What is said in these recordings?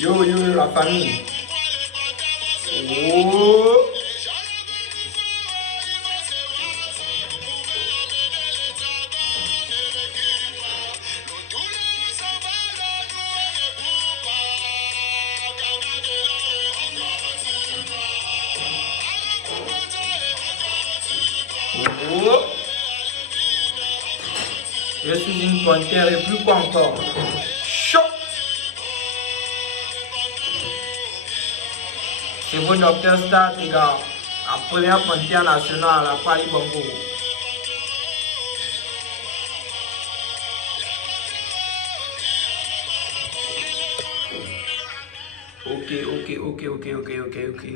Yo, yo, la famille. Oh. Oh. Je suis une panthère et plus quoi encore. Chaud. C'est vos docteurs Start, les gars. La première panthère nationale, la Pali Bongo.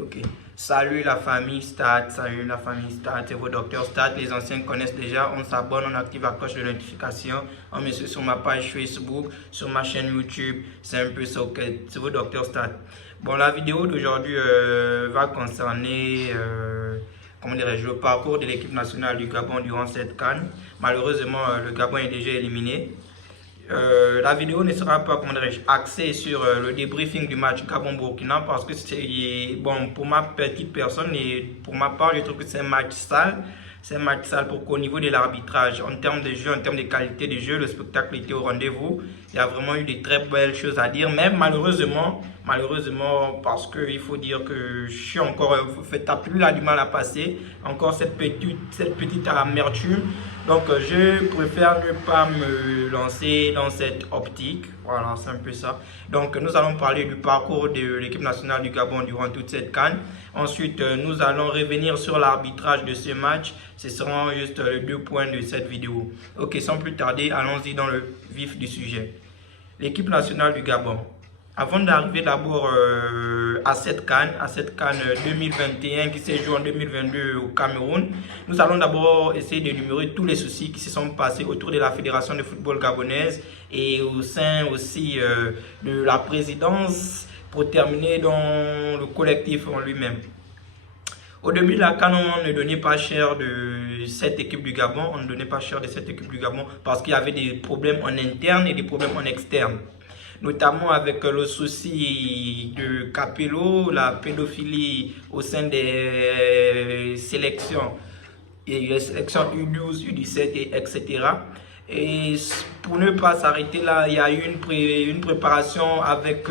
Ok. Salut la famille Start, c'est vos docteurs Start. Les anciens connaissent déjà. On s'abonne, on active la cloche de notification. On met sur ma page Facebook, sur ma chaîne YouTube. C'est un peu ça, ok. C'est vos docteurs Start. Bon, la vidéo d'aujourd'hui va concerner comment dirais-je, le parcours de l'équipe nationale du Gabon durant cette CAN. Malheureusement, le Gabon est déjà éliminé. La vidéo ne sera pas axée sur le débriefing du match Gabon-Burkina parce que c'est bon pour ma petite personne et pour ma part je trouve que c'est un match sale. C'est un match sale pour qu'au niveau de l'arbitrage, en termes de jeu, en termes de qualité de jeu, le spectacle était au rendez-vous. Il y a vraiment eu de très belles choses à dire, mais malheureusement parce qu'il faut dire que je suis encore fait plus là du mal à passer, encore cette petite amertume. Donc je préfère ne pas me lancer dans cette optique. Voilà, c'est un peu ça. Donc nous allons parler du parcours de l'équipe nationale du Gabon durant toute cette CAN. Ensuite, nous allons revenir sur l'arbitrage de ce match. Ce seront juste les 2 points de cette vidéo. Ok, sans plus tarder, allons-y dans le vif du sujet. L'équipe nationale du Gabon. Avant d'arriver d'abord à cette CAN 2021 qui s'est jouée en 2022 au Cameroun, nous allons d'abord essayer d'énumérer tous les soucis qui se sont passés autour de la Fédération de football gabonaise et au sein aussi de la présidence pour terminer dans le collectif en lui-même. Au début de la CAN, on ne donnait pas cher de cette équipe du Gabon, parce qu'il y avait des problèmes en interne et des problèmes en externe. Notamment avec le souci de Capello, la pédophilie au sein des sélections, et les sélections U12, U17, etc. Et pour ne pas s'arrêter là, il y a eu une préparation avec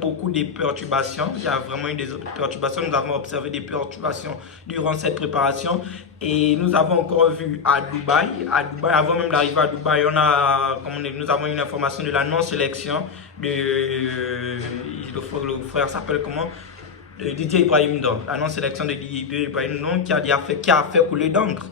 beaucoup de perturbations. Il y a vraiment eu des perturbations. Nous avons observé des perturbations durant cette préparation. Et nous avons encore vu à Dubaï, avant même d'arriver à Dubaï, nous avons une information de la non-sélection de le frère s'appelle comment? Didier Ibrahim Ndong, la non-sélection de Didier Ibrahim Ndong qui a fait couler d'encre.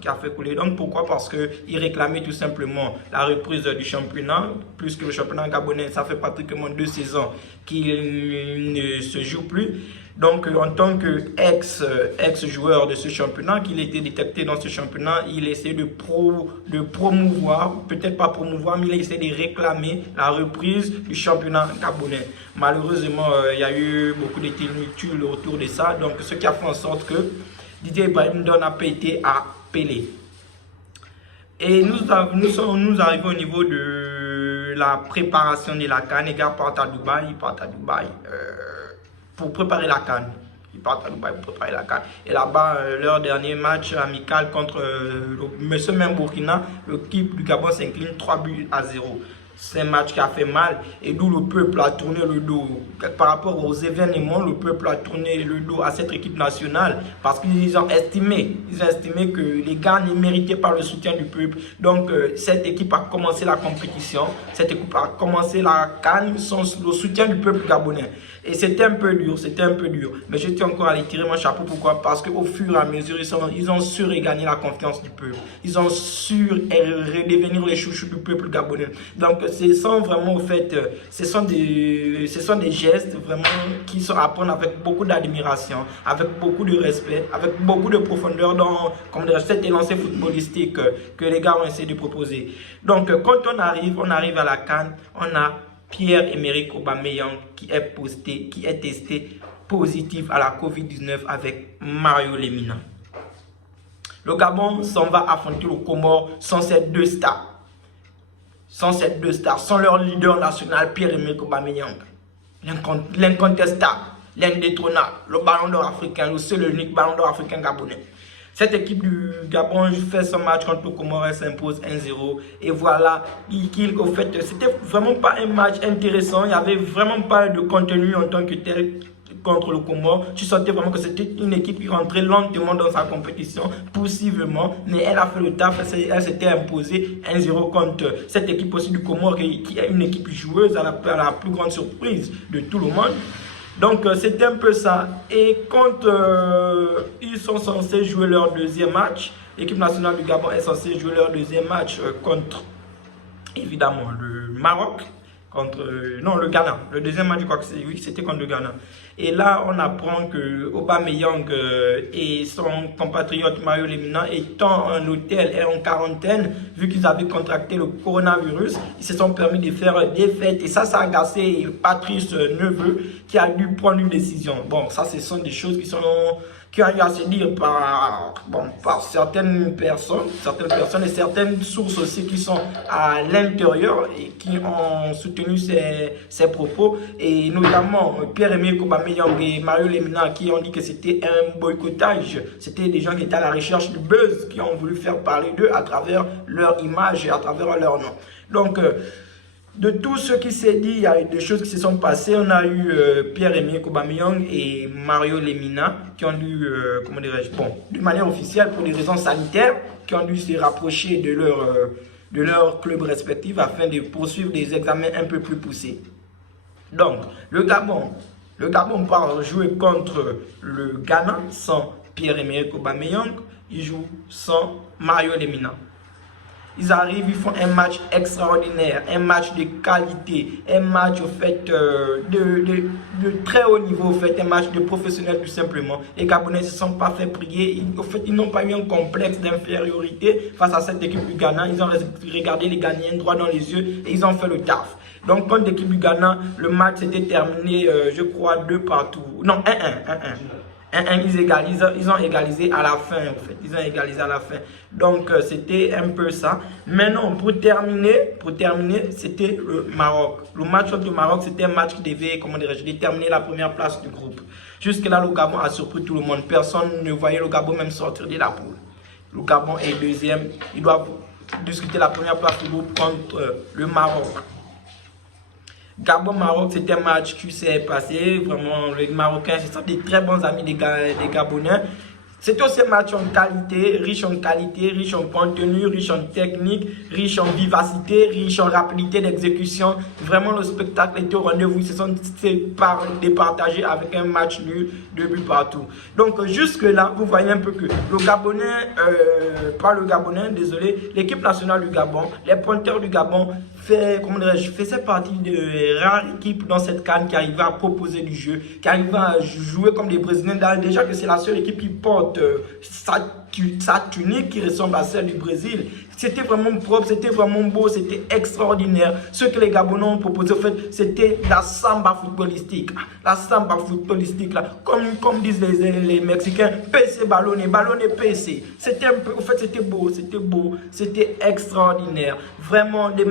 Pourquoi? Parce qu'il réclamait tout simplement la reprise du championnat, plus que le championnat gabonais, ça fait pratiquement 2 saisons qu'il ne se joue plus. Donc en tant que ex-joueur de ce championnat, qu'il était détecté dans ce championnat, il essaie de promouvoir, peut-être pas promouvoir, mais il essaie de réclamer la reprise du championnat gabonais. Malheureusement, il y a eu beaucoup de tumultueux autour de ça, donc ce qui a fait en sorte que Didier Ibrahim Ndong n'a pas été appelé. Et nous arrivons au niveau de la préparation de la CAN. Les gars partent à Dubaï, pour préparer la CAN. Et là-bas, leur dernier match amical contre ce même Burkina, l'équipe du Gabon s'incline 3-0. C'est un match qui a fait mal et d'où le peuple a tourné le dos. Par rapport aux événements, le peuple a tourné le dos à cette équipe nationale parce qu'ils ont estimé que les gars ne méritaient pas le soutien du peuple. Donc cette équipe a commencé la compétition, cette équipe a commencé la CAN sans le soutien du peuple gabonais. Et c'était un peu dur, Mais je tiens encore à les tirer mon chapeau. Pourquoi? Parce qu'au fur et à mesure, ils ont su regagner la confiance du peuple. Ils ont su redevenir les chouchous du peuple gabonais. Donc, ce sont vraiment, ce sont des gestes vraiment qui se apprennent avec beaucoup d'admiration, avec beaucoup de respect, avec beaucoup de profondeur dans cet élancé footballistique que les gars ont essayé de proposer. Donc, quand on arrive à la CAN, on a Pierre-Emerick Aubameyang qui est testé positif à la Covid-19 avec Mario Lemina. Le Gabon s'en va affronter le Comores sans ces 2 stars. Sans leur leader national Pierre-Emerick Aubameyang. l'incontestable, l'indétrônable, le ballon d'or africain, le seul et unique ballon d'or africain gabonais. Cette équipe du Gabon fait son match contre le Comore, elle s'impose 1-0. Et voilà, au fait, c'était vraiment pas un match intéressant. Il n'y avait vraiment pas de contenu en tant que tel contre le Comore. Tu sentais vraiment que c'était une équipe qui rentrait lentement dans sa compétition, poussivement. Mais elle a fait le taf, elle s'était imposée 1-0 contre cette équipe aussi du Comore qui est une équipe joueuse à la plus grande surprise de tout le monde. Donc c'était un peu ça. Et quand ils sont censés jouer leur deuxième match, l'équipe nationale du Gabon est censée jouer leur deuxième match contre, évidemment, le Maroc. Non, le Ghana. Le deuxième match, je crois que c'était contre le Ghana. Et là, on apprend que Aubameyang et son compatriote Mario Lemina, étant en hôtel et en quarantaine, vu qu'ils avaient contracté le coronavirus, ils se sont permis de faire des fêtes. Et ça a agacé Patrice Neveu, qui a dû prendre une décision. Bon, ça, ce sont des choses qui ont eu à se dire par certaines personnes et certaines sources aussi qui sont à l'intérieur et qui ont soutenu ces propos, et notamment Pierre-Emerick Aubameyang et Mario Lemina qui ont dit que c'était un boycottage. C'était des gens qui étaient à la recherche du buzz, qui ont voulu faire parler d'eux à travers leur image et à travers leur nom. Donc, de tout ce qui s'est dit, il y a des choses qui se sont passées. On a eu Pierre-Emerick Aubameyang et Mario Lemina qui ont dû, comment dirais-je, bon, de manière officielle, pour des raisons sanitaires, qui ont dû se rapprocher de leur club respectif afin de poursuivre des examens un peu plus poussés. Donc, le Gabon part jouer contre le Ghana sans Pierre-Emerick Aubameyang. Il joue sans Mario Lemina. Ils arrivent, ils font un match extraordinaire, un match de qualité, un match au fait de très haut niveau, au fait, un match de professionnel tout simplement. Les Gabonais ne se sont pas fait prier, ils n'ont pas eu un complexe d'infériorité face à cette équipe du Ghana. Ils ont regardé les Ghanéens droit dans les yeux et ils ont fait le taf. Donc contre l'équipe du Ghana, le match s'était terminé, je crois, 2-1. Non, 1-1. Ils ont égalisé à la fin, en fait. Ils ont égalisé à la fin. Donc, c'était un peu ça. Maintenant, pour terminer, c'était le Maroc. Le match contre le Maroc, c'était un match qui devait, comment dirais-je, déterminer la première place du groupe. Jusque-là, le Gabon a surpris tout le monde. Personne ne voyait le Gabon même sortir de la poule. Le Gabon est deuxième. Ils doivent discuter la première place du groupe contre le Maroc. Gabon-Maroc, c'était un match qui s'est passé. Vraiment, les Marocains, ce sont des très bons amis des Gabonais. C'était aussi un match en qualité, riche en contenu, riche en technique, riche en vivacité, riche en rapidité d'exécution. Vraiment, le spectacle était au rendez-vous. Ils se sont départagés avec un match nul, 2 buts partout. Donc, jusque-là, vous voyez un peu que le Gabonais, désolé, l'équipe nationale du Gabon, les pointeurs du Gabon, faisaient partie de rares équipes dans cette CAN qui arrivaient à proposer du jeu, qui arrivaient à jouer comme des Brésiliens. Déjà que c'est la seule équipe qui porte sa tunique qui ressemble à celle du Brésil. C'était vraiment propre, c'était vraiment beau, c'était extraordinaire. Ce que les Gabonais ont proposé, en fait, c'était la samba footballistique. La samba footballistique, là, comme disent les Mexicains, PC, ballonné, PC. C'était un peu, en fait, c'était beau, c'était extraordinaire. Vraiment, les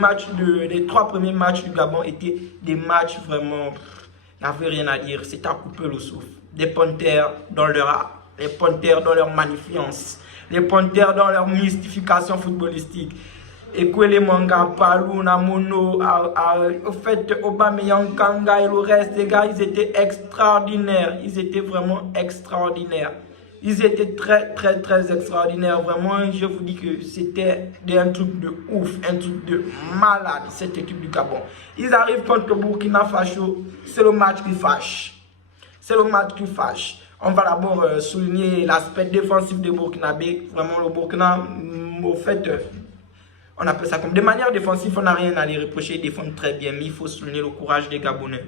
3 premiers matchs du Gabon étaient des matchs vraiment, il n'y avait rien à dire, c'était à couper le souffle. Des Panthères dans leur art. Les Panthères dans leur magnificence, les Panthères dans leur mystification footballistique. Et que les mangas, Palou, Namono, au fait, Aubameyang, Kanga et le reste, les gars, ils étaient extraordinaires. Ils étaient vraiment extraordinaires. Ils étaient très extraordinaires. Vraiment, je vous dis que c'était un truc de ouf, un truc de malade, cette équipe du Gabon. Ils arrivent contre le Burkina Faso, c'est le match qui fâche. C'est le match qui fâche. On va d'abord souligner l'aspect défensif de Burkinabé. Vraiment, le Burkina, au fait, on appelle ça comme de manière défensive, on n'a rien à les reprocher, ils défendent très bien. Mais il faut souligner le courage des Gabonais.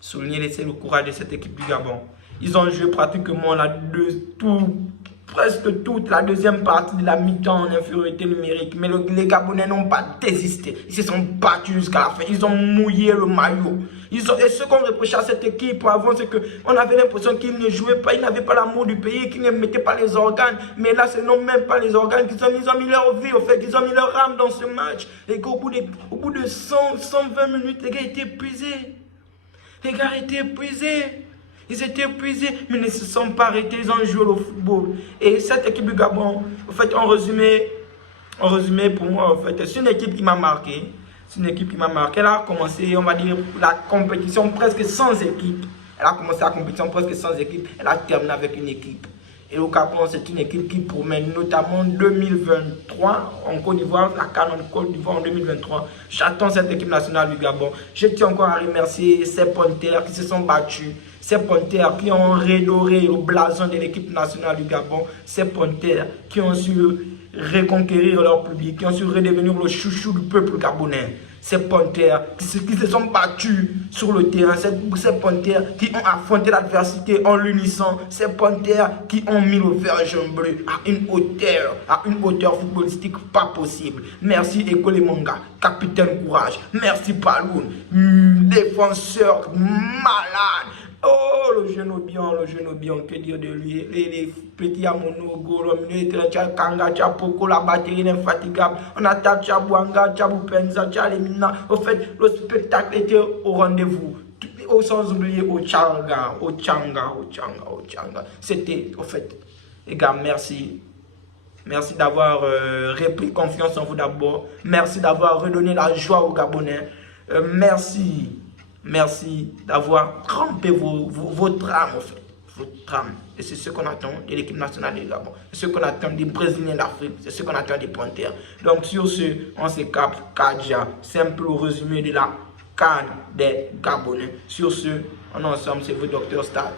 Souligner le courage de cette équipe du Gabon. Ils ont joué pratiquement presque toute la deuxième partie de la mi-temps en infériorité numérique. Mais les Gabonais n'ont pas désisté. Ils se sont battus jusqu'à la fin. Ils ont mouillé le maillot. Et ce qu'on reprochait à cette équipe avant, c'est qu'on avait l'impression qu'ils ne jouaient pas, ils n'avaient pas l'amour du pays, qu'ils ne mettaient pas les organes. Mais là, ce n'est même pas les organes qu'ils ont mis. Ils ont mis leur vie, au fait, ils ont mis leur âme dans ce match. Et qu'au bout de 120 minutes, les gars étaient épuisés. Les gars étaient épuisés. Ils étaient épuisés, mais ils ne se sont pas arrêtés, ils ont joué au football. Et cette équipe du Gabon, en fait, en résumé pour moi, en fait, c'est une équipe qui m'a marqué. C'est une équipe qui m'a marqué. Elle a commencé, on va dire, la compétition presque sans équipe. Elle a commencé la compétition presque sans équipe. Elle a terminé avec une équipe. Et le Gabon, c'est une équipe qui promet notamment en 2023 en Côte d'Ivoire, la CAN en Côte d'Ivoire en 2023. J'attends cette équipe nationale du Gabon. Je tiens encore à remercier ces Panthères qui se sont battus. Ces Panthères qui ont redoré le blason de l'équipe nationale du Gabon. Ces Panthères qui ont su reconquérir leur public, qui ont su redevenir le chouchou du peuple gabonais. Ces Panthères qui se sont battus sur le terrain, ces Panthères qui ont affronté l'adversité en l'unisson, ces Panthères qui ont mis le verge bleu à une hauteur footballistique pas possible. Merci Ekole Manga, capitaine courage. Merci Paloun, défenseur malade. Oh, le jeune Obion, que dire de lui. Les petits Amonogo, le milieu, Kanga, Poko, la batterie infatigable. On a Tchabouanga, Tchaboupenza, Tchalemina. Au fait, le spectacle était au rendez-vous. Sans oublier Ochanga. C'était, au fait, les gars, merci. Merci d'avoir repris confiance en vous d'abord. Merci d'avoir redonné la joie aux Gabonais. Merci d'avoir trempé votre âme, en fait. Votre âme. Et c'est ce qu'on attend de l'équipe nationale du Gabon. C'est ce qu'on attend des Brésiliens d'Afrique. C'est ce qu'on attend des Panthères. Donc, sur ce, on se capte Kadja. Simple résumé de la CAN des Gabonais. Sur ce, on est ensemble, c'est vous, Dr Stade.